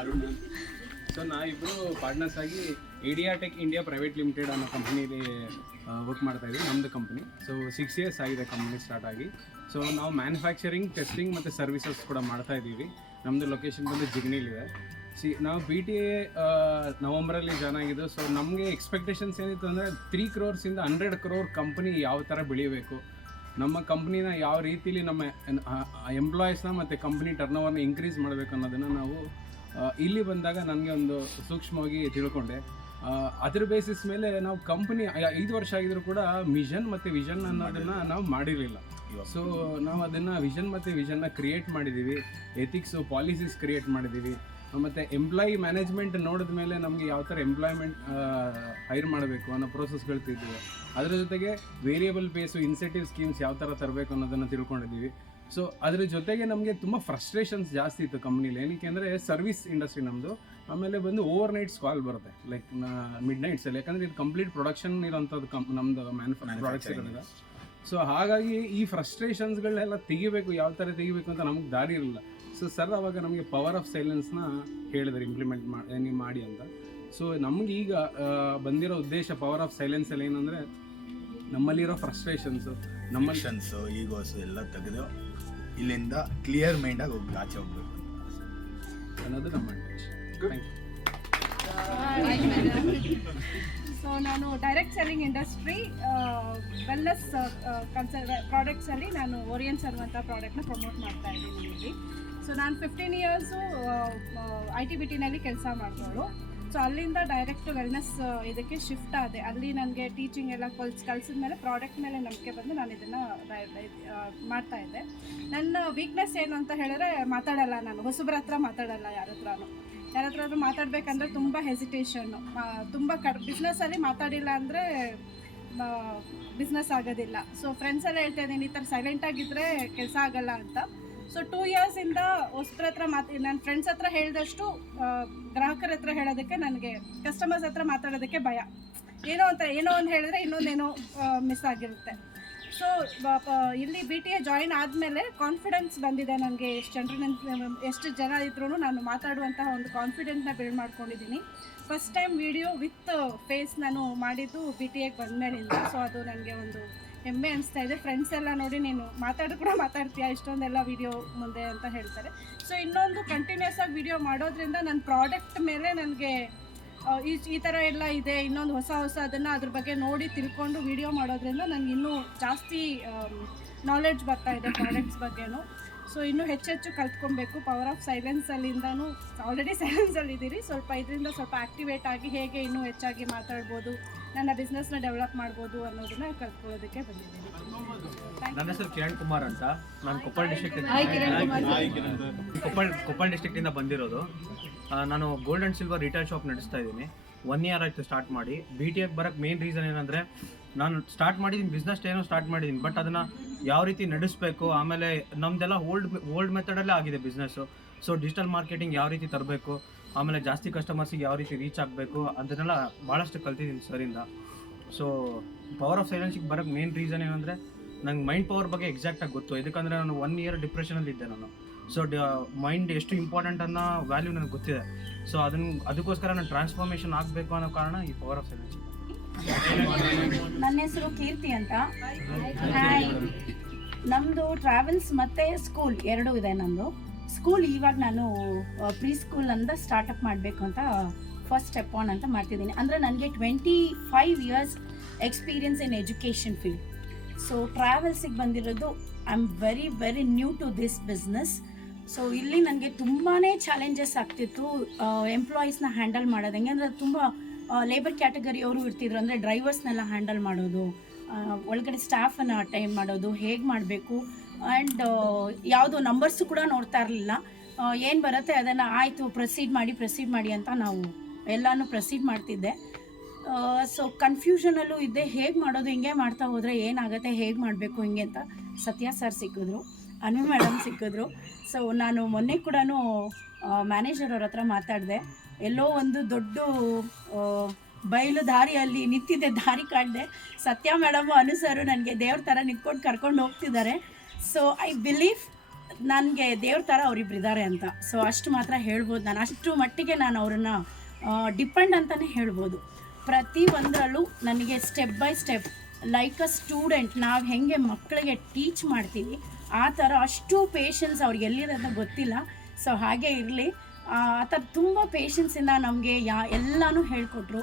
Arun. So ನಾವಿಬ್ಬರು partners ಆಗಿ ಏಡಿಯಾಟೆಕ್ India private limited ಅನ್ನೋ ಕಂಪ್ನಿಲಿ ವರ್ಕ್ ಮಾಡ್ತಾ ಇದ್ದೀವಿ ನಮ್ಮದು ಕಂಪ್ನಿ ಸೊ ಸಿಕ್ಸ್ ಇಯರ್ಸ್ ಆಗಿದೆ ಕಂಪ್ನಿ ಸ್ಟಾರ್ಟ್ ಆಗಿ. ಸೊ ನಾವು ಮ್ಯಾನುಫ್ಯಾಕ್ಚರಿಂಗ್ ಟೆಸ್ಟಿಂಗ್ ಮತ್ತು ಸರ್ವಿಸಸ್ ಕೂಡ ಮಾಡ್ತಾ ಇದ್ದೀವಿ. ನಮ್ಮದು ಲೊಕೇಶನ್ ಬಂದು ಜಿಗ್ನಿಲಿದೆ ಸಿ ನಾವು ಬಿ ಟಿ ಎ ನವಂಬರಲ್ಲಿ ಜಾಯ್ನ್ ಆಗಿದ್ದು ಸೊ ನಮಗೆ ಎಕ್ಸ್ಪೆಕ್ಟೇಷನ್ಸ್ ಏನಿತ್ತು ಅಂದರೆ ತ್ರೀ ಕ್ರೋರ್ಸಿಂದ ಹಂಡ್ರೆಡ್ ಕ್ರೋರ್ ಕಂಪ್ನಿ ಯಾವ ಥರ ಬೆಳಿಬೇಕು. ನಮ್ಮ ಕಂಪ್ನಿನ ಯಾವ ರೀತಿಲಿ ನಮ್ಮ ಎಂಪ್ಲಾಯೀಸ್ನ ಮತ್ತು ಕಂಪ್ನಿ ಟರ್ನ್ ಓವರ್ನ ಇನ್ಕ್ರೀಸ್ ಮಾಡಬೇಕು ಅನ್ನೋದನ್ನು ನಾವು ಇಲ್ಲಿ ಬಂದಾಗ ನನಗೆ ಒಂದು ಸೂಕ್ಷ್ಮವಾಗಿ ತಿಳ್ಕೊಂಡೆ. ಅದ್ರ ಬೇಸಿಸ್ ಮೇಲೆ ನಾವು ಕಂಪ್ನಿ ಐದು ವರ್ಷ ಆಗಿದ್ರು ಕೂಡ ಮಿಷನ್ ಮತ್ತು ವಿಷನ್ ಅನ್ನೋದನ್ನು ನಾವು ಮಾಡಿರಲಿಲ್ಲ. ಸೊ ನಾವು ಅದನ್ನು ವಿಷನ್ ಮತ್ತು ವಿಷನ್ನ ಕ್ರಿಯೇಟ್ ಮಾಡಿದ್ದೀವಿ ಎಥಿಕ್ಸು ಪಾಲಿಸೀಸ್ ಕ್ರಿಯೇಟ್ ಮಾಡಿದ್ದೀವಿ ಮತ್ತು ಎಂಪ್ಲಾಯಿ ಮ್ಯಾನೇಜ್ಮೆಂಟ್ ನೋಡಿದ ಮೇಲೆ ನಮಗೆ ಯಾವ ಥರ ಎಂಪ್ಲಾಯ್ಮೆಂಟ್ ಹೈರ್ ಮಾಡಬೇಕು ಅನ್ನೋ ಪ್ರೋಸೆಸ್ಗಳು ತಿದ್ದೀವಿ. ಅದರ ಜೊತೆಗೆ ವೇರಿಯಬಲ್ ಬೇಸು ಇನ್ಸೆಂಟಿವ್ ಸ್ಕೀಮ್ಸ್ ಯಾವ ಥರ ತರಬೇಕು ಅನ್ನೋದನ್ನು ತಿಳ್ಕೊಂಡಿದ್ದೀವಿ ಸೊ ಅದ್ರ ಜೊತೆಗೆ ನಮಗೆ ತುಂಬ ಫ್ರಸ್ಟ್ರೇಷನ್ಸ್ ಜಾಸ್ತಿ ಇತ್ತು ಕಂಪ್ನಿಲಿ ಏನಕ್ಕೆ ಅಂದರೆ ಸರ್ವಿಸ್ ಇಂಡಸ್ಟ್ರಿ ನಮ್ಮದು ಆಮೇಲೆ ಬಂದು ಓವರ್ ನೈಟ್ಸ್ ಕಾಲ್ ಬರುತ್ತೆ ಲೈಕ್ ಮಿಡ್ ನೈಟ್ಸಲ್ಲಿ ಯಾಕಂದರೆ ಇದು ಕಂಪ್ಲೀಟ್ ಪ್ರೊಡಕ್ಷನ್ ಇರೋಂಥದ್ದು ಕಂಪ್ ನಮ್ಮದು ಮ್ಯಾನುಫ್ಯಾಕ್ಚರ್ ಪ್ರಾಡಕ್ಟ್ಸ್ ಇರೋದಿಲ್ಲ ಸೊ ಹಾಗಾಗಿ ಈ ಫ್ರಸ್ಟ್ರೇಷನ್ಸ್ಗಳನ್ನೆಲ್ಲ ತೆಗಿಬೇಕು ಯಾವ ಥರ ತೆಗಿಬೇಕು ಅಂತ ನಮ್ಗೆ ದಾರಿ ಇರಲಿಲ್ಲ. ಸೊ ಸರ್ ಅವಾಗ ನಮಗೆ ಪವರ್ ಆಫ್ ಸೈಲೆನ್ಸ್ನ ಹೇಳಿದ್ರು ಇಂಪ್ಲಿಮೆಂಟ್ ಮಾಡಿ ಮಾಡಿ ಅಂತ. ಸೊ ನಮ್ಗೆ ಈಗ ಬಂದಿರೋ ಉದ್ದೇಶ ಪವರ್ ಆಫ್ ಸೈಲೆನ್ಸಲ್ಲಿ ಏನಂದರೆ ನಮ್ಮಲ್ಲಿರೋ ಫ್ರಸ್ಟ್ರೇಷನ್ಸು ನಮ್ಮ ಶನ್ಸು ಈಗೋಸ್ ಎಲ್ಲ ತೆಗೆದು ಇಲ್ಲಿಂದ ಕ್ಲಿಯರ್ ಮೈಂಡಾಗಿ ಹೋಗಿ ಆಚೆ ಹೋಗ್ಬೇಕು ಅನ್ನೋದು ನಮ್ಮ ಥ್ಯಾಂಕ್ ಯು ಸೊ ನಾನು direct selling industry wellness consumer ಪ್ರಾಡಕ್ಟ್ಸಲ್ಲಿ ನಾನು ಓರಿಯನ್ ಸರ್ವ್ ಅಂತ ಪ್ರಾಡಕ್ಟ್ನ ಪ್ರಮೋಟ್ ಮಾಡ್ತಾ ಇದ್ದೀನಿ ಇಲ್ಲಿ. ಸೊ ನಾನು fifteen years I T B ಟಿನಲ್ಲಿ ಕೆಲಸ ಮಾಡಿದವಳು. ಸೊ ಅಲ್ಲಿಂದ ಡೈರೆಕ್ಟ್ ವೆಲ್ನೆಸ್ ಇದಕ್ಕೆ ಶಿಫ್ಟ್ ಆದೆ. ಅಲ್ಲಿ ನನಗೆ ಟೀಚಿಂಗ್ ಎಲ್ಲ ಕಲ್ಸ್, ಕಲ್ಸಿದ ಮೇಲೆ ಪ್ರಾಡಕ್ಟ್ ಮೇಲೆ ನಂಬಿಕೆ ಬಂದು ನಾನು ಇದನ್ನು ಮಾಡ್ತಾ ಇದ್ದೆ. ನನ್ನ ವೀಕ್ನೆಸ್ ಏನು ಅಂತ ಹೇಳಿದ್ರೆ ಮಾತಾಡಲ್ಲ ನಾನು. ಹೊಸಬ್ರ ಹತ್ರ ಮಾತಾಡಲ್ಲ ಯಾರ ಹತ್ರನೂ ಯಾರ ಹತ್ರ ಮಾತಾಡಬೇಕಂದ್ರೆ ತುಂಬ ಹೆಸಿಟೇಷನ್ನು ತುಂಬ ಕಡ್ ಬಿಸ್ನೆಸ್ಸಲ್ಲಿ ಮಾತಾಡಿಲ್ಲ ಅಂದರೆ ಬಿಸ್ನೆಸ್ ಆಗೋದಿಲ್ಲ. ಸೊ ಫ್ರೆಂಡ್ಸೆಲ್ಲ ಹೇಳ್ತಾ ಇದ್ದೀನಿ, ಈ ಥರ ಸೈಲೆಂಟಾಗಿದ್ದರೆ ಕೆಲಸ ಆಗಲ್ಲ ಅಂತ. ಸೊ ಟೂ ಇಯರ್ಸಿಂದ ಹೊಸ್ಬ್ರ ಹತ್ರ ಮಾತು ನನ್ನ ಫ್ರೆಂಡ್ಸ್ ಹತ್ರ ಹೇಳಿದಷ್ಟು ಗ್ರಾಹಕರ ಹತ್ರ ಹೇಳೋದಕ್ಕೆ ನನಗೆ ಕಸ್ಟಮರ್ಸ್ ಹತ್ರ ಮಾತಾಡೋದಕ್ಕೆ ಭಯ. ಏನೋ ಅಂತ ಏನೋ ಒಂದು ಹೇಳಿದ್ರೆ ಇನ್ನೊಂದೇನೋ ಮಿಸ್ ಆಗಿರುತ್ತೆ. ಸೊ ಇಲ್ಲಿ ಬಿ ಟಿ ಎ ಜಾಯಿನ್ ಆದಮೇಲೆ ಕಾನ್ಫಿಡೆನ್ಸ್ ಬಂದಿದೆ ನನಗೆ. ಎಷ್ಟು ಜನರು ಎಷ್ಟು ಜನ ಇದ್ರೂ ನಾನು ಮಾತಾಡುವಂತಹ ಒಂದು ಕಾನ್ಫಿಡೆಂಟ್ನ ಬಿಲ್ಡ್ ಮಾಡ್ಕೊಂಡಿದ್ದೀನಿ. First time video with face ನಾನು ಮಾಡಿದ್ದು ಬಿ ಟಿ ಎಗೆ ಬಂದಮೇಲಿಂದ. ಸೊ ಅದು ನನಗೆ ಒಂದು ಹೆಮ್ಮೆ ಅನಿಸ್ತಾ ಇದೆ. ಫ್ರೆಂಡ್ಸ್ ಎಲ್ಲ ನೋಡಿ ನೀನು ಮಾತಾಡಿ ಕೂಡ ಮಾತಾಡ್ತೀಯ? ಇಷ್ಟೊಂದೆಲ್ಲ ವಿಡಿಯೋ ಮುಂದೆ ಅಂತ ಹೇಳ್ತಾರೆ. ಸೊ ಇನ್ನೊಂದು ಕಂಟಿನ್ಯೂಸ್ ಆಗಿ ವಿಡಿಯೋ ಮಾಡೋದ್ರಿಂದ ನನ್ನ ಪ್ರಾಡಕ್ಟ್ ಮೇಲೆ ನನಗೆ ಈ ಈ ಥರ ಎಲ್ಲ ಇದೆ, ಇನ್ನೊಂದು ಹೊಸ ಹೊಸ ಅದನ್ನು ಅದ್ರ ಬಗ್ಗೆ ನೋಡಿ ತಿಳ್ಕೊಂಡು ವಿಡಿಯೋ ಮಾಡೋದ್ರಿಂದ ನನಗೆ ಇನ್ನೂ ಜಾಸ್ತಿ ನಾಲೆಡ್ಜ್ ಬರ್ತಾ ಇದೆ ಪ್ರಾಡಕ್ಟ್ಸ್ ಬಗ್ಗೆನೂ. ಸೊ ಇನ್ನೂ ಹೆಚ್ಚೆಚ್ಚು ಕಲ್ತ್ಕೊಬೇಕು. ಪವರ್ ಆಫ್ ಸೈಲೆನ್ಸಲ್ಲಿಂದನೂ ಆಲ್ರೆಡಿ ಸೈಲೆನ್ಸಲ್ಲಿ ಇದ್ದೀರಿ ಸ್ವಲ್ಪ ಇದರಿಂದ ಸ್ವಲ್ಪ ಆಕ್ಟಿವೇಟ್ ಆಗಿ ಹೇಗೆ ಇನ್ನೂ ಹೆಚ್ಚಾಗಿ ಮಾತಾಡ್ಬೋದು ನನ್ನ ಬಿಸ್ನೆಸ್ನ ಡೆವಲಪ್ ಮಾಡ್ಬೋದು ಅನ್ನೋದನ್ನ ಕಲ್ತ್ಕೊಳ್ಳೋದಕ್ಕೆ ಬಂದಿದ್ದೀನಿ. ನನ್ನ ಹೆಸರು ಕಿರಣ್ ಕುಮಾರ್ ಅಂತ. ನಾನು ಕೊಪ್ಪಳ ಡಿಸ್ಟ್ರಿಕ್ಟ್ ಕೊಪ್ಪಳ ಕೊಪ್ಪಳ ಡಿಸ್ಟ್ರಿಕ್ಟಿಂದ ಬಂದಿರೋದು. ನಾನು gold and silver retail shop ನಡೆಸ್ತಾ ಇದ್ದೀನಿ. ಒನ್ ಇಯರ್ ಆಯಿತು ಸ್ಟಾರ್ಟ್ ಮಾಡಿ. ಬಿ ಟಿ ಎಫ್ ಬರೋಕ್ಕೆ ಮೇನ್ ರೀಸನ್ ಏನಂದರೆ ನಾನು ಸ್ಟಾರ್ಟ್ ಮಾಡಿದ್ದೀನಿ ಬಿಸ್ನೆಸ್ ಏನೋ ಸ್ಟಾರ್ಟ್ ಮಾಡಿದ್ದೀನಿ ಬಟ್ ಅದನ್ನು ಯಾವ ರೀತಿ ನಡೆಸಬೇಕು? ಆಮೇಲೆ ನಮ್ದೆಲ್ಲ ಓಲ್ಡ್ ಓಲ್ಡ್ ಮೆಥಡಲ್ಲೇ ಆಗಿದೆ ಬಿಸ್ನೆಸ್ಸು ಸೊ ಡಿಜಿಟಲ್ ಮಾರ್ಕೆಟಿಂಗ್ ಯಾವ ರೀತಿ ತರಬೇಕು? ಆಮೇಲೆ ಜಾಸ್ತಿ ಕಸ್ಟಮರ್ಸಿಗೆ ಯಾವ ರೀತಿ ರೀಚ್ ಆಗಬೇಕು? ಅದನ್ನೆಲ್ಲ ಭಾಳಷ್ಟು ಕಲ್ತಿದ್ದೀನಿ ಸರಿಂದ ಸೊ ಪವರ್ ಆಫ್ ಸೈಲೆನ್ಸಿಗೆ ಬರೋಕ್ಕೆ ಮೇನ್ ರೀಸನ್ ಏನಂದರೆ, ನಂಗೆ ಮೈಂಡ್ ಪವರ್ ಬಗ್ಗೆ ಎಕ್ಸಾಕ್ಟಾಗಿ ಗೊತ್ತು. ಇದಕ್ಕಂದರೆ ನಾನು ಒನ್ ಇಯರ್ ಡಿಪ್ರೆಷನಲ್ಲಿ ಇದ್ದೆ ನಾನು. ಸೊ ಮೈಂಡ್ ಎಷ್ಟು ಇಂಪಾರ್ಟೆಂಟ್ ಅನ್ನೋ ವ್ಯಾಲ್ಯೂ ನನಗೆ ಗೊತ್ತಿದೆ. ಸೊ ಅದನ್ನು ಅದಕ್ಕೋಸ್ಕರ ನಾನು ಟ್ರಾನ್ಸ್ಫಾರ್ಮೇಷನ್ ಆಗಬೇಕು ಅನ್ನೋ ಕಾರಣ ಈ ಪವರ್ ಆಫ್ ಸೈಲೆನ್ಸ್ ನನ್ನ ಹೆಸರು ಕೀರ್ತಿ ಅಂತ. ಹಾಯ್ ನಮ್ಮದು ಟ್ರಾವೆಲ್ಸ್ ಮತ್ತು ಸ್ಕೂಲ್ ಎರಡೂ ಇದೆ ನಮ್ಮದು ಸ್ಕೂಲ್ ಇವಾಗ ನಾನು ಪ್ರೀ ಸ್ಕೂಲಿಂದ ಸ್ಟಾರ್ಟಪ್ ಮಾಡಬೇಕು ಅಂತ ಫಸ್ಟ್ ಸ್ಟೆಪ್ ಆನ್ ಅಂತ ಮಾಡ್ತಿದ್ದೀನಿ. ಅಂದರೆ ನನಗೆ twenty five years experience in education field so ಟ್ರಾವೆಲ್ಸಿಗೆ ಬಂದಿರೋದು I am very very new to this business so ಇಲ್ಲಿ ನನಗೆ ತುಂಬಾ ಚಾಲೆಂಜಸ್ ಆಗ್ತಿತ್ತು ಎಂಪ್ಲಾಯೀಸ್ನ ಹ್ಯಾಂಡಲ್ ಮಾಡೋದು ಹೆಂಗೆ ಅಂದರೆ ತುಂಬ ಲೇಬರ್ ಕ್ಯಾಟಗರಿಯವರು ಇರ್ತಿದ್ರು ಅಂದರೆ ಡ್ರೈವರ್ಸ್ನೆಲ್ಲ ಹ್ಯಾಂಡಲ್ ಮಾಡೋದು ಒಳಗಡೆ ಸ್ಟಾಫನ್ನು ಟೈಮ್ ಮಾಡೋದು, ಹೇಗೆ ಮಾಡಬೇಕು? ಆ್ಯಂಡ್ ಯಾವುದೋ ನಂಬರ್ಸು ಕೂಡ ನೋಡ್ತಾ ಇರಲಿಲ್ಲ. ಏನು ಬರುತ್ತೆ ಅದನ್ನು ಆಯಿತು ಪ್ರೊಸೀಡ್ ಮಾಡಿ ಪ್ರೊಸೀಡ್ ಮಾಡಿ ಅಂತ ನಾವು ಎಲ್ಲನೂ ಪ್ರೊಸೀಡ್ ಮಾಡ್ತಿದ್ದೆ. ಸೊ ಕನ್ಫ್ಯೂಷನಲ್ಲೂ ಇದ್ದೆ, ಹೇಗೆ ಮಾಡೋದು, ಹಿಂಗೆ ಮಾಡ್ತಾ ಹೋದರೆ ಏನಾಗುತ್ತೆ, ಹೇಗೆ ಮಾಡಬೇಕು, ಹಿಂಗೆ ಅಂತ ಸತ್ಯ ಸರ್ ಸಿಕ್ಕಿದ್ರು ಅನು ಮೇಡಮ್ ಸಿಕ್ಕಿದ್ರು. ಸೊ ನಾನು ಮೊನ್ನೆ ಕೂಡ ಮ್ಯಾನೇಜರ್ ಅವ್ರ ಹತ್ರ ಮಾತಾಡಿದೆ, ಎಲ್ಲೋ ಒಂದು ದೊಡ್ಡ ಬಯಲು ದಾರಿಯಲ್ಲಿ ನಿಂತಿದ್ದೆ, ದಾರಿ ಕಾಣದೆ. ಸತ್ಯ ಮೇಡಮ್ ಅನುಸರು ನನಗೆ ದೇವ್ರ ಥರ ನಿಂತ್ಕೊಂಡು ಕರ್ಕೊಂಡು ಹೋಗ್ತಿದ್ದಾರೆ ಸೊ ಐ ಬಿಲೀವ್ ನನಗೆ ದೇವ್ರ ಥರ ಅವ್ರಿಬ್ರು ಇದ್ದಾರೆ ಅಂತ. ಸೊ ಅಷ್ಟು ಮಾತ್ರ ಹೇಳ್ಬೋದು ನಾನು. ಅಷ್ಟು ಮಟ್ಟಿಗೆ ನಾನು ಅವ್ರನ್ನ ಡಿಪೆಂಡ್ ಅಂತಲೇ ಹೇಳ್ಬೋದು. ಪ್ರತಿ ಒಂದರಲ್ಲೂ ನನಗೆ step by step like a student ನಾವು ಹೆಂಗೆ ಮಕ್ಕಳಿಗೆ ಟೀಚ್ ಮಾಡ್ತೀವಿ, ಆ ಥರ ಅಷ್ಟು ಪೇಷನ್ಸ್ ಅವ್ರಿಗೆ ಎಲ್ಲಿರೋದು ಗೊತ್ತಿಲ್ಲ. ಸೊ ಹಾಗೆ ಇರಲಿ. ಆ ಥರ ತುಂಬ ಪೇಷನ್ಸಿಂದ ನಮಗೆ ಯಾ, ಎಲ್ಲನೂ ಹೇಳ್ಕೊಟ್ರು.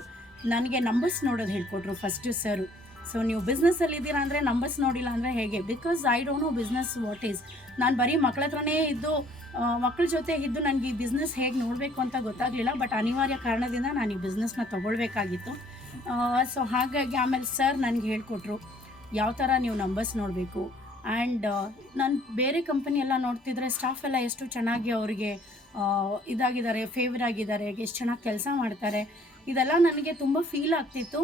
ನನಗೆ ನಂಬರ್ಸ್ ನೋಡೋದು ಹೇಳ್ಕೊಟ್ರು ಫಸ್ಟು ಸರು ಸೊ ನೀವು ಬಿಸ್ನೆಸ್ಸಲ್ಲಿ ಇದ್ದೀರಾ ಅಂದರೆ ನಂಬರ್ಸ್ ನೋಡಿಲ್ಲ ಅಂದರೆ ಹೇಗೆ? Because I don't know business what is ನಾನು ಬರೀ ಮಕ್ಕಳ ಹತ್ರನೇ ಇದ್ದು ಮಕ್ಕಳ ಜೊತೆ ಇದ್ದು ನನಗೆ ಈ ಬಿಸ್ನೆಸ್ ಹೇಗೆ ನೋಡಬೇಕು ಅಂತ ಗೊತ್ತಾಗಲಿಲ್ಲ. ಬಟ್ ಅನಿವಾರ್ಯ ಕಾರಣದಿಂದ ನಾನು ಈ ಬಿಸ್ನೆಸ್ನ ತೊಗೊಳ್ಬೇಕಾಗಿತ್ತು. ಸೊ ಹಾಗಾಗಿ ಆಮೇಲೆ ಸರ್ ನನಗೆ ಹೇಳ್ಕೊಟ್ರು, ಯಾವ ಥರ ನೀವು ನಂಬರ್ಸ್ ನೋಡಬೇಕು? ಆ್ಯಂಡ್ ನಾನು ಬೇರೆ ಕಂಪನಿ ಎಲ್ಲ ನೋಡ್ತಿದ್ರೆ ಸ್ಟಾಫ್ ಎಲ್ಲ ಎಷ್ಟು ಚೆನ್ನಾಗಿ ಅವರಿಗೆ ಇದಾಗಿದ್ದಾರೆ ಫೇವರ್ ಆಗಿದ್ದಾರೆ, ಎಷ್ಟು ಚೆನ್ನಾಗಿ ಕೆಲಸ ಮಾಡ್ತಾರೆ, ಇದೆಲ್ಲ ನನಗೆ ತುಂಬ ಫೀಲ್ ಆಗ್ತಿತ್ತು.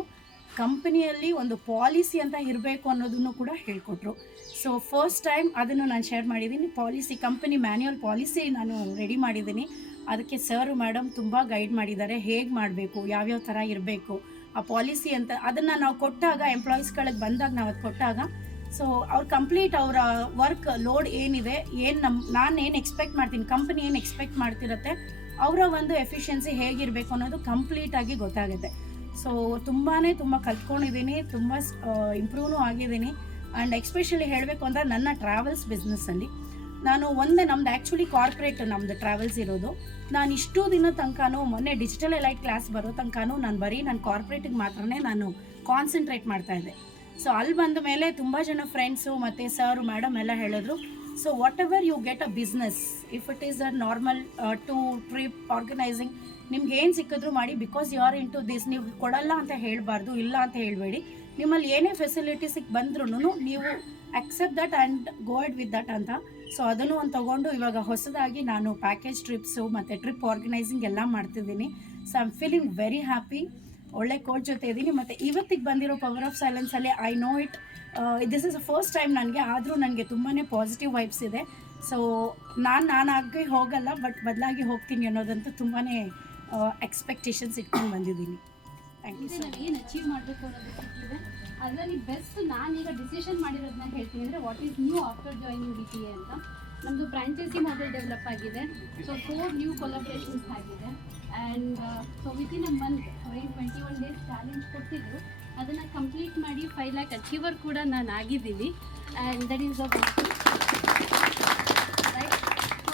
ಕಂಪನಿಯಲ್ಲಿ ಒಂದು ಪಾಲಿಸಿ ಅಂತ ಇರಬೇಕು ಅನ್ನೋದನ್ನು ಕೂಡ ಹೇಳಿಕೊಟ್ರು. ಸೊ ಫಸ್ಟ್ ಟೈಮ್ ಅದನ್ನು ನಾನು ಶೇರ್ ಮಾಡಿದ್ದೀನಿ. ಪಾಲಿಸಿ ಕಂಪನಿ ಮ್ಯಾನ್ಯುವಲ್ ಪಾಲಿಸಿ ನಾನು ರೆಡಿ ಮಾಡಿದ್ದೀನಿ. ಅದಕ್ಕೆ ಸರ್ ಮೇಡಮ್ ತುಂಬ ಗೈಡ್ ಮಾಡಿದ್ದಾರೆ. ಹೇಗೆ ಮಾಡಬೇಕು, ಯಾವ್ಯಾವ ಥರ ಇರಬೇಕು, ಆ ಪಾಲಿಸಿ ಅಂತ, ಅದನ್ನು ನಾವು ಕೊಟ್ಟಾಗ ಎಂಪ್ಲಾಯೀಸ್ಗಳಿಗೆ ಬಂದಾಗ ನಾವು ಅದು ಕೊಟ್ಟಾಗ ಸೊ ಅವ್ರು ಕಂಪ್ಲೀಟ್ ಅವರ ವರ್ಕ್ ಲೋಡ್ ಏನಿದೆ, ಏನು ನಮ್ಮ ನಾನು ಏನು ಎಕ್ಸ್ಪೆಕ್ಟ್ ಮಾಡ್ತೀನಿ ಕಂಪನಿ ಏನು ಎಕ್ಸ್ಪೆಕ್ಟ್ ಮಾಡ್ತಿರತ್ತೆ, ಅವರ ಒಂದು ಎಫಿಷಿಯನ್ಸಿ ಹೇಗಿರಬೇಕು ಅನ್ನೋದು ಕಂಪ್ಲೀಟಾಗಿ ಗೊತ್ತಾಗುತ್ತೆ. ಸೊ ತುಂಬಾ ತುಂಬ ಕಲ್ತ್ಕೊಂಡಿದ್ದೀನಿ ತುಂಬ ಇಂಪ್ರೂವ್ನೂ ಆಗಿದ್ದೀನಿ ಆ್ಯಂಡ್ ಎಕ್ಸ್ಪೆಷಲಿ ಹೇಳಬೇಕು ಅಂದರೆ ನನ್ನ ಟ್ರಾವೆಲ್ಸ್ ಬಿಸ್ನೆಸ್ಸಲ್ಲಿ ನಾನು ಒಂದೇ ನಮ್ದು ಆ್ಯಕ್ಚುಲಿ ಕಾರ್ಪೊರೇಟ್ ನಮ್ಮದು ಟ್ರಾವೆಲ್ಸ್ ಇರೋದು. ನಾನು ಇಷ್ಟು ದಿನ ತನಕನೂ, ಮೊನ್ನೆ ಡಿಜಿಟಲ್ ಎಲೈಟ್ ಕ್ಲಾಸ್ ಬರೋ ತನಕನೂ ನಾನು ಬರೀ ನನ್ನ ಕಾರ್ಪೊರೇಟಿಗೆ ಮಾತ್ರನೇ ನಾನು ಕಾನ್ಸಂಟ್ರೇಟ್ ಮಾಡ್ತಾ ಇದ್ದೆ. ಸೊ ಅಲ್ಲಿ ಬಂದ ಮೇಲೆ ತುಂಬ ಜನ ಫ್ರೆಂಡ್ಸು ಮತ್ತು ಸರ್ ಮೇಡಮ್ ಎಲ್ಲ ಹೇಳಿದ್ರು. So whatever you get a business if it is a normal to trip organizing ನಿಮ್ಗೆ ಏನು ಸಿಕ್ಕಿದ್ರು ಮಾಡಿ because you are to this ನೀವು ಕೊಡಲ್ಲ ಅಂತ ಹೇಳಬಾರ್ದು, ಇಲ್ಲ ಅಂತ ಹೇಳಬೇಡಿ. ನಿಮ್ಮಲ್ಲಿ ಏನೇ ಫೆಸಿಲಿಟೀಸಿಗೆ ಬಂದ್ರೂ ನೀವು accept that and good with that ಅಂತ. ಸೊ ಅದನ್ನು ಒಂದು ತೊಗೊಂಡು ಇವಾಗ ಹೊಸದಾಗಿ ನಾನು ಪ್ಯಾಕೇಜ್ ಟ್ರಿಪ್ಸು ಮತ್ತು ಟ್ರಿಪ್ ಆರ್ಗನೈಸಿಂಗ್ ಎಲ್ಲ ಮಾಡ್ತಿದ್ದೀನಿ. So I am feeling very happy ಒಳ್ಳೆ ಕೋಚ್ ಜೊತೆ ಇದ್ದೀನಿ. ಮತ್ತು ಇವತ್ತಿಗೆ ಬಂದಿರೋ power of ಸೈಲೆನ್ಸಲ್ಲಿ I know it this is a first time ನನಗೆ ಆದರೂ ನನಗೆ ತುಂಬಾ ಪಾಸಿಟಿವ್ ವೈಬ್ಸ್ ಇದೆ. ಸೊ ನಾನು ನಾನಾಗಿ ಹೋಗಲ್ಲ ಬಟ್ ಬದಲಾಗಿ ಹೋಗ್ತೀನಿ ಅನ್ನೋದಂತೂ ತುಂಬಾ ಎಕ್ಸ್ಪೆಕ್ಟೇಷನ್ಸ್ ಇಟ್ಕೊಂಡು ಬಂದಿದ್ದೀನಿ. ಥ್ಯಾಂಕ್ ಯು ನಾನು ಏನು ಅಚೀವ್ ಮಾಡಬೇಕು ಅನ್ನೋದಕ್ಕಿದೆ ಅದರಲ್ಲಿ ಬೆಸ್ಟ್ ನಾನೀಗ ಡಿಸಿಷನ್ ಮಾಡಿರೋದನ್ನ ಹೇಳ್ತೀನಿ. ಅಂದರೆ what is new after joining B T A ಅಂತ. ನಮ್ಮದು ಫ್ರಾಂಚೈಸಿ ಮಾಡೆಲ್ ಡೆವಲಪ್ ಆಗಿದೆ. ಸೊ ಫೋರ್ ನ್ಯೂ ಕೊಲಾಬ್ರೇಷನ್ಸ್ ಆಗಿದೆ. And so within a month ಅವ್ರೇನು ಟ್ವೆಂಟಿ ಒನ್ ಡೇಸ್ ಚಾಲೆಂಜ್ ಕೊಟ್ಟಿದ್ರು. ಅದನ್ನು ಕಂಪ್ಲೀಟ್ ಮಾಡಿ ಫೈವ್ ಲ್ಯಾಕ್ ಅಚೀವರ್ ಕೂಡ ನಾನು ಆಗಿದ್ದೀನಿ. And that is right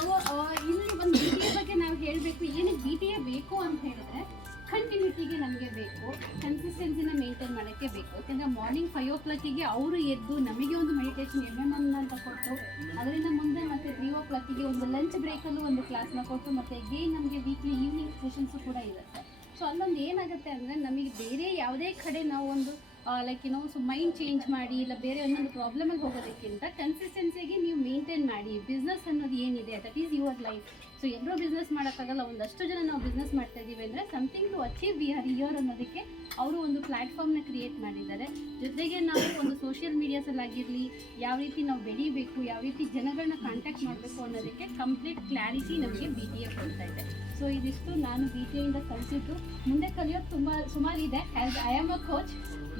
so ಇಲ್ಲಿ ಒಂದು ಬಿ ಬಗ್ಗೆ ನಾವು ಹೇಳಬೇಕು. ಏನಕ್ಕೆ ಬಿ ಟಿ ಎ ಬೇಕು ಅಂತ ಹೇಳಿದ್ರೆ ಕಂಟಿನ್ಯೂಟಿಗೆ ನಮಗೆ ಬೇಕು ಕನ್ಸಿಸ್ಟೆನ್ಸಿನ ಮೇಂಟೈನ್ ಮಾಡೋಕ್ಕೆ ಬೇಕು. ಯಾಕಂದರೆ ಮಾರ್ನಿಂಗ್ ಫೈವ್ ಓ ಕ್ಲಾಕಿಗೆ ಅವರು ಎದ್ದು ನಮಗೆ ಒಂದು ಮೆಡಿಟೇಷನ್ ಎಂ ಎಂ ಅನ್ನ ಅಂತ ಕೊಟ್ಟು, ಅದರಿಂದ ಮುಂದೆ ಮತ್ತೆ ತ್ರೀ ಓ ಕ್ಲಾಕಿಗೆ ಒಂದು ಲಂಚ್ ಬ್ರೇಕಲ್ಲೂ ಒಂದು ಕ್ಲಾಸ್ನ ಕೊಟ್ಟು ಮತ್ತು ಅಗೇನ್ ನಮಗೆ ವೀಕ್ಲಿ ಈವ್ನಿಂಗ್ ಸೆಷನ್ಸು ಕೂಡ ಇರುತ್ತೆ. ಸೊ ಅಲ್ಲೊಂದು ಏನಾಗುತ್ತೆ ಅಂದರೆ ನಮಗೆ ಬೇರೆ ಯಾವುದೇ ಕಡೆ ನಾವು ಒಂದು ಲೈಕ್ ಏನೋ ಸೊ ಮೈಂಡ್ ಚೇಂಜ್ ಮಾಡಿ ಇಲ್ಲ ಬೇರೆ ಒಂದೊಂದು ಪ್ರಾಬ್ಲಮಲ್ಲಿ ಹೋಗೋದಕ್ಕಿಂತ ಕನ್ಸಿಸ್ಟೆನ್ಸಿಗೆ ನೀವು ಮೇಂಟೈನ್ ಮಾಡಿ. ಬಿಸ್ನೆಸ್ ಅನ್ನೋದು ಏನಿದೆ? That is your life so ಎಲ್ಲರೂ ಬಿಸ್ನೆಸ್ ಮಾಡೋಕ್ಕಾಗಲ್ಲ, ಒಂದಷ್ಟು ಜನ ನಾವು ಬಿಸ್ನೆಸ್ ಮಾಡ್ತಾ ಇದ್ದೀವಿ ಅಂದರೆ something to achieve we are here ಅನ್ನೋದಕ್ಕೆ ಅವರು ಒಂದು ಪ್ಲಾಟ್ಫಾರ್ಮ್ನ ಕ್ರಿಯೇಟ್ ಮಾಡಿದ್ದಾರೆ. ಜೊತೆಗೆ ನಾವು ಒಂದು ಸೋಷಿಯಲ್ ಮೀಡಿಯಾಸಲ್ಲಾಗಿರಲಿ ಯಾವ ರೀತಿ ನಾವು ಬೆಳಿಬೇಕು, ಯಾವ ರೀತಿ ಜನಗಳನ್ನ ಕಾಂಟ್ಯಾಕ್ಟ್ ಮಾಡಬೇಕು ಅನ್ನೋದಕ್ಕೆ ಕಂಪ್ಲೀಟ್ ಕ್ಲಾರಿಟಿ ನಮಗೆ ಬಿ ಟಿ ಎ ಕೊಡ್ತಾ ಇದೆ. ಸೊ ಇದಿಷ್ಟು ನಾನು ಬಿ ಟಿ ಎಯಿಂದ ಕಲಿಸಿದ್ದು. ಮುಂದೆ ಕಲಿಯೋದು ತುಂಬ ಸುಮಾರಿದೆ. As I am a coach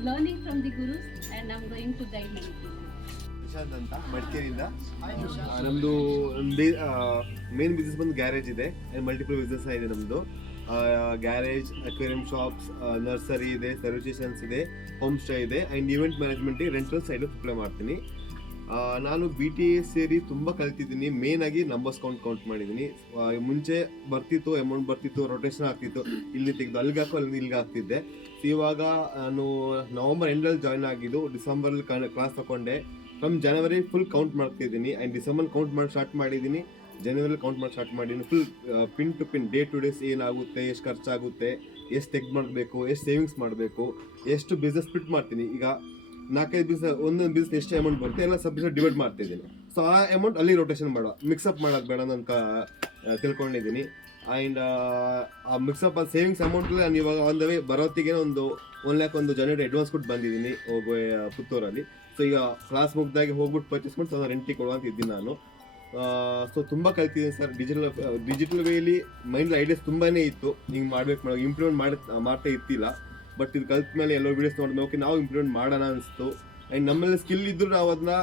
learning from the gurus and I'm going to guide my ಅಂತ ಮಡಿಕೇರಿಯಿಂದ. ನಮ್ಮದು ನಮ್ದು ಮೇನ್ ಬಿಸ್ನೆಸ್ ಬಂದು ಗ್ಯಾರೇಜ್ ಇದೆ. ಮಲ್ಟಿಪಲ್ ಬಿಸ್ನೆಸ್ ಇದೆ ನಮ್ದು. ಗ್ಯಾರೇಜ್ ಅಕ್ವೇರಿಯಂ ಶಾಪ್ಸ್ ನರ್ಸರಿ ಇದೆ ಸರ್ವಿಸ್ ಸ್ಟೇಷನ್ಸ್ ಇದೆ ಹೋಮ್ ಸ್ಟೇ ಇದೆ and event management rental side supply ಮಾಡ್ತೀನಿ. ನಾನು ಬಿ ಟಿ ಎ ಸೇರಿ ತುಂಬ ಕಲ್ತಿದ್ದೀನಿ. ಮೇನ್ ಆಗಿ ನಂಬರ್ಸ್ ಕೌಂಟ್ ಕೌಂಟ್ ಮಾಡಿದ್ದೀನಿ. ಮುಂಚೆ ಬರ್ತಿತ್ತು ಅಮೌಂಟ್ ಬರ್ತಿತ್ತು ರೊಟೇಷನ್ ಆಗ್ತಿತ್ತು. ಇಲ್ಲಿ ತೆಗೆದು ಅಲ್ಲಿಗೆ ಹಾಕೋ ಅಲ್ಲಿ ಇಲ್ಲಿಗೆ ಆಗ್ತಿದ್ದೆ So, ಇವಾಗ ನಾನು ನವಂಬರ್ ಎಂಡಲ್ಲಿ ಜಾಯ್ನ್ ಆಗಿದ್ದು ಡಿಸೆಂಬರಲ್ಲಿ ಕ್ಲಾಸ್ ತಗೊಂಡೆ ಫ್ರಮ್ ಜನವರಿ ಫುಲ್ ಕೌಂಟ್ ಮಾಡ್ತಿದ್ದೀನಿ. ಆ್ಯಂಡ್ ಡಿಸೆಂಬರ್ ಕೌಂಟ್ ಮಾಡಿ ಸ್ಟಾರ್ಟ್ ಮಾಡಿದ್ದೀನಿ. ಜನವರಿ ಕೌಂಟ್ ಮಾಡಿ ಸ್ಟಾರ್ಟ್ ಮಾಡಿದ್ದೀನಿ. Full pin to pin day to days ಏನಾಗುತ್ತೆ, ಎಷ್ಟು ಖರ್ಚಾಗುತ್ತೆ, ಎಷ್ಟು ತೆಗ್ದು ಮಾಡಬೇಕು, ಎಷ್ಟು ಸೇವಿಂಗ್ಸ್ ಮಾಡಬೇಕು, ಎಷ್ಟು ಬಿಸ್ನೆಸ್ ಸ್ಪಿಟ್ ಮಾಡ್ತೀನಿ. ಈಗ ನಾಲ್ಕೈದು ಬಿಸ್ನೆಸ್ ಒಂದೊಂದು ಬಿಸ್ನೆಸ್ ಎಷ್ಟು ಅಮೌಂಟ್ ಬರುತ್ತೆ, ಎಲ್ಲ ಸಬ್ ಬಿಸ್ನೆಸ್ ಡಿವೈಡ್ ಮಾಡ್ತಿದ್ದೀನಿ. ಸೊ ಆ ಅಮೌಂಟ್ ಅಲ್ಲಿ ರೊಟೇಷನ್ ಮಾಡುವ ಮಿಕ್ಸಪ್ ಮಾಡೋದು ಬೇಡ ಅಂತ ತಿಳ್ಕೊಂಡಿದ್ದೀನಿ. ಆ್ಯಂಡ್ ಆ ಮಿಕ್ಸಪ್ ಆ ಸೇವಿಂಗ್ಸ್ ಅಮೌಂಟಲ್ಲಿ ನಾನು ಇವಾಗ ಆನ್ ದ ವೇ ಬರೋತ್ತಿಗೆ ಒಂದು ಒನ್ ಲ್ಯಾಕ್ ಒಂದು ಜನರೇಟ್ ಅಡ್ವಾನ್ಸ್ ಕೊಟ್ಟು ಬಂದಿದ್ದೀನಿ ಪುತ್ತೂರಲ್ಲಿ. ಸೊ ಈಗ ಕ್ಲಾಸ್ ಮುಗ್ದಾಗೆ ಹೋಗ್ಬಿಟ್ಟು ಪರ್ಚೇಸ್ ಮಾಡಿ ಸೊ ರೆಂಟಿ ಕೊಡುವಂತ ಇದ್ದೀನಿ ನಾನು. ಸೊ ತುಂಬ ಕಲ್ತಿದ್ದೀನಿ ಸರ್ ಡಿಜಿಟಲ್ ಡಿಜಿಟಲ್ ವೇಲಿ ಮೈಂಡ್ ಐಡಿಯಾಸ್ ತುಂಬಾ ಇತ್ತು. ಹಿಂಗೆ ಮಾಡ್ಬೇಕು ಮಾಡೋ ಇಂಪ್ಲಿಮೆಂಟ್ ಮಾಡಿ, ಮಾಡ್ತಾ ಇರ್ತಿಲ್ಲ. ಬಟ್ ಇದು ಕಲ್ತ ಮೇಲೆ ಎಲ್ಲೋ ವಿಡಿಯೋಸ್ ನೋಡಿದ್ಮೇಲೆ ಓಕೆ ನಾವು ಇಂಪ್ಲಿಮೆಂಟ್ ಮಾಡೋಣ ಅನಿಸ್ತು. ಆ್ಯಂಡ್ ನಮ್ಮಲ್ಲಿ ಸ್ಕಿಲ್ ಇದ್ದರೂ ನಾವು ಅದನ್ನ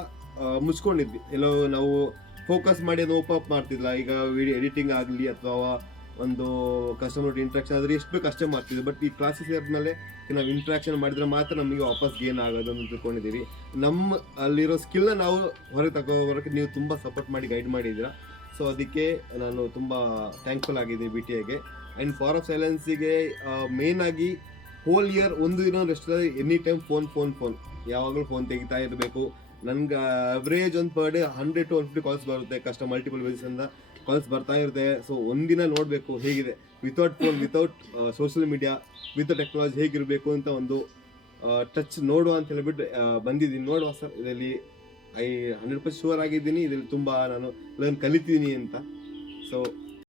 ಮುಚ್ಕೊಂಡಿದ್ವಿ. ಎಲ್ಲೋ ನಾವು ಫೋಕಸ್ ಮಾಡಿ ಅದು ಓಪ್ ಅಪ್ ಮಾಡ್ತಿಲ್ಲ ಈಗ ವಿಡಿಯೋ ಎಡಿಟಿಂಗ್ ಆಗಲಿ ಅಥವಾ ಒಂದು ಕಸ್ಟಮರ್ ಇಂಟ್ರಾಕ್ಷನ್ ಆದರೆ ಎಷ್ಟು ಬೇಕು ಅಷ್ಟೇ ಮಾಡ್ತಿದ್ವಿ. ಬಟ್ ಈ ಕ್ಲಾಸಸ್ ಇರೋದ್ಮೇಲೆ ನಾವು ಇಂಟ್ರಾಕ್ಷನ್ ಮಾಡಿದ್ರೆ ಮಾತ್ರ ನಮಗೆ ವಾಪಸ್ ಗೇನ್ ಆಗೋದು ಅಂತ ತಿಳ್ಕೊಂಡಿದ್ದೀವಿ. ನಮ್ಮ ಅಲ್ಲಿರೋ ಸ್ಕಿಲ್ನ ನಾವು ಹೊರಗೆ ತಗೋಬರೋಕ್ಕೆ ನೀವು ತುಂಬ ಸಪೋರ್ಟ್ ಮಾಡಿ ಗೈಡ್ ಮಾಡಿದ್ದೀರಾ. ಸೊ ಅದಕ್ಕೆ ನಾನು ತುಂಬ ಥ್ಯಾಂಕ್ಫುಲ್ ಆಗಿದ್ದೀನಿ ಬಿ ಟಿ ಐಗೆ ಆ್ಯಂಡ್ ಫಾರ್ ಆಫ್ ಸೈಲೆನ್ಸಿಗೆ ಮೇನ್ ಆಗಿ ಹೋಲ್ ಇಯರ್ ಒಂದು ದಿನ rest any time phone phone phone ಯಾವಾಗಲೂ ಫೋನ್ ತೆಗಿತಾ ಇರಬೇಕು. ನನ್ಗೆ ಅವರೇಜ್ ಒಂದು per day hundred to one fifty calls ಬರುತ್ತೆ. ಕಷ್ಟ ಮಲ್ಟಿಪಲ್ ಬೇಸಿಂದ ಕಾಲ್ಸ್ ಬರ್ತಾ ಇರುತ್ತೆ. ಸೊ ಒಂದಿನ ನೋಡಬೇಕು ಹೇಗಿದೆ. Without phone without social media with technology ಹೇಗಿರಬೇಕು ಅಂತ ಒಂದು ಟಚ್ ನೋಡುವ ಅಂತ ಹೇಳಿಬಿಟ್ಟು ಬಂದಿದ್ದೀನಿ. ನೋಡುವ ಸರ್, ಇದರಲ್ಲಿ ಐ ಹಂಡ್ರೆಡ್ ಪರ್ಸೆಂಟ್ ಶೂರ್ ಆಗಿದ್ದೀನಿ. ಇದರಲ್ಲಿ ತುಂಬ ನಾನು ಲರ್ನ್ ಕಲಿತೀನಿ ಅಂತ. ಸೊ